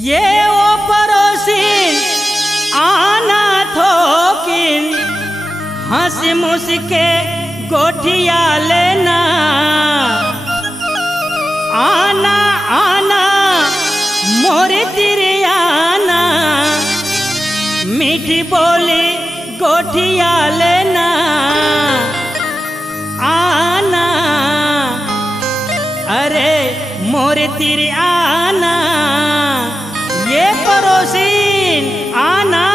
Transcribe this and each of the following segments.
ये ओ पड़ोसी आना थोकिन हंसी मुस्के गोठिया लेना आना आना मोरे तिरियाना मीठी बोली गोठिया लेना आना अरे मोरे तिरियाना ये पड़ोसी आना।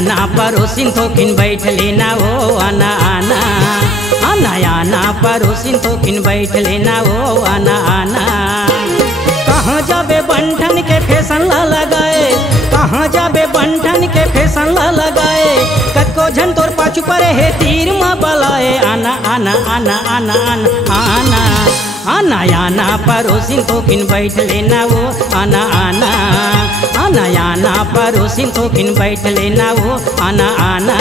आना पड़ोसिन थोकिन बैठ लेना ओ आना आना आना आना पड़ोसिन थोकिन बैठ लेना ओ आना आना। कहाँ जाबे बंठन के फैशन ला लगाए कहाँ जाबे बंठन के फैशन ला लगाए कको झन तोर पाछू पर है तीर माँ बलाए आना आना आना आना आना आना आना आना पड़ोसिन थोकिन बैठ लेना वो आना आना आना आना पड़ोसिन थोकिन बैठ लेना वो आना आना।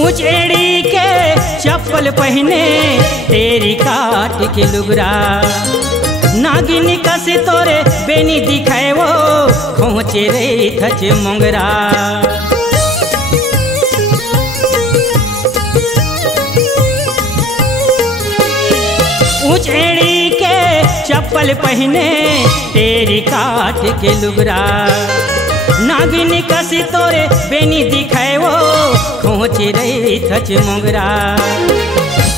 उचेड़ी के चप्पल पहने तेरी काट के लुगरा नागिन कसे तोरे बेनी दिखाए वो खोचे रे थच मोंगरा। उचेड़ी के चप्पल पहने तेरी काट के लुगरा नागिन कसी तोरे बेनी दिखाए वो खोचे रही थच मोगरा।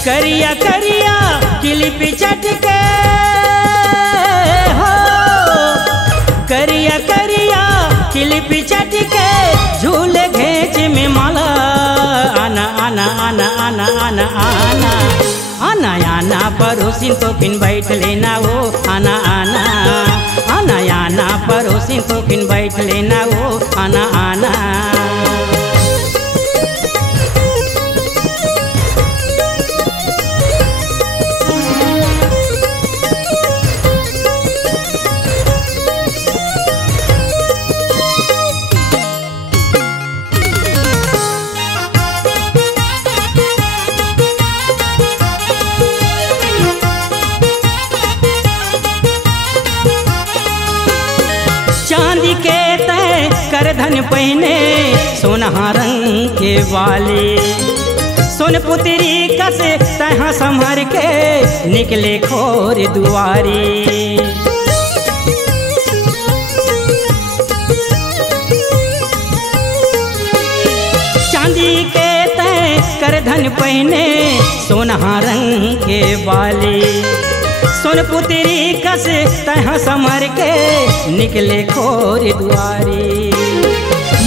करिया करिया किलिप चटके हो करिया करिया किलिप चटके झूले घेच में माला आना आना आना आना आना आना आना आना पड़ोसिन थोकिन बैठ लेना वो आना आना आना आना पड़ोसिन थोकिन बैठ लेना वो आना आना। चांदी के तय कर धन पहने सोना रंग के वाले सोन पुत्री कसे तह संभर के निकले खोर दुआरी। चांदी के तय कर धन पहने सोना रंग के वाले सोन पुत्री कस तह समर के निकले खोर दुआरी।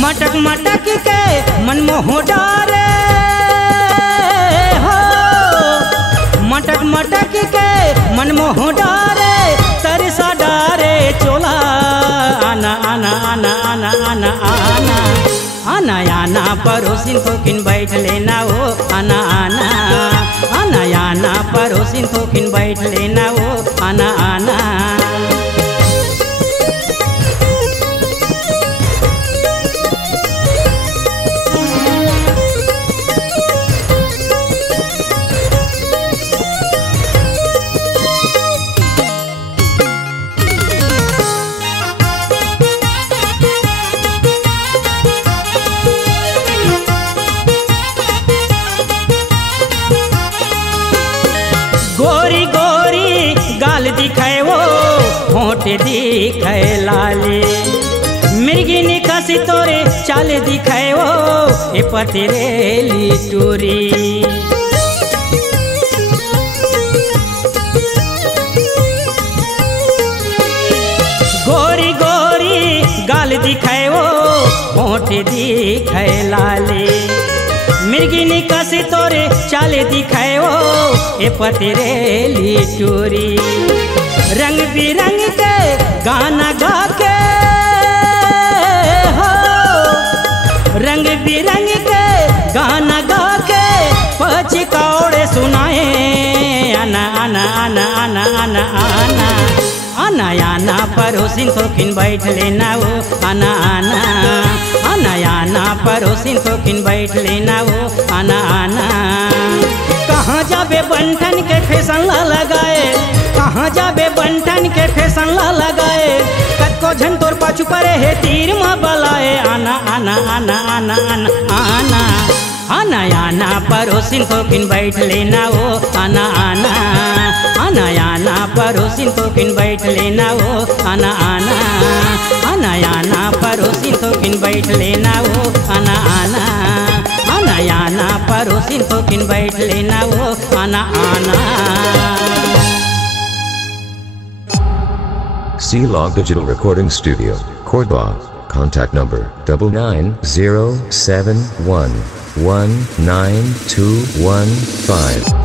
मटक मटक के मनमोह डारे हो मटक मटक के मनमोह डारे तरसा डारे चोला आना आना आना आना आना आना आना आना पड़ोसिन थोकिन बैठ लेना वो आना आना आना आना पड़ोसिन थोकिन बैठ लेना वो आना आना। गोरी गोरी गाल दिखाए वो होठ दिखाए लाले मिर्गिनी कसी तोरे चाल दिखाए वो ए पतरेली टूरी। होठ दिखे लाले मिर्गिनी कसी तोरे चाले दिखाए ओ ए पतरेली टूरी रंग बिरंग के गाना गा के हो रंग बिरंग के गाना गा के पची कौड़े सुनाए आना आना आना आना आना आना आना आना परोसिन थोकिन बैठ लेना वो आना आना आना आना परोसिन थोकिन बैठ लेना वो आना आना कहाँ जाबे बंठन के फैशन ला लगाए कहाँ जाबे बंठन के फैशन ला लगाए कतको झन तोर पाछू परे है तीर माँ बलाए आना आना आना आना आना आना आना आना परोसिन थोकिन बैठ लेना वो आना आना आना आना परोसिन थोकिन बैठ लेना वो आना आना आना आना परोसिन थोकिन बैठ लेना वो आना आना आना आना परोसिन थोकिन बैठ लेना वो आना आना। C-Log Digital Recording Studio, Cordoba. Contact number 99071192115.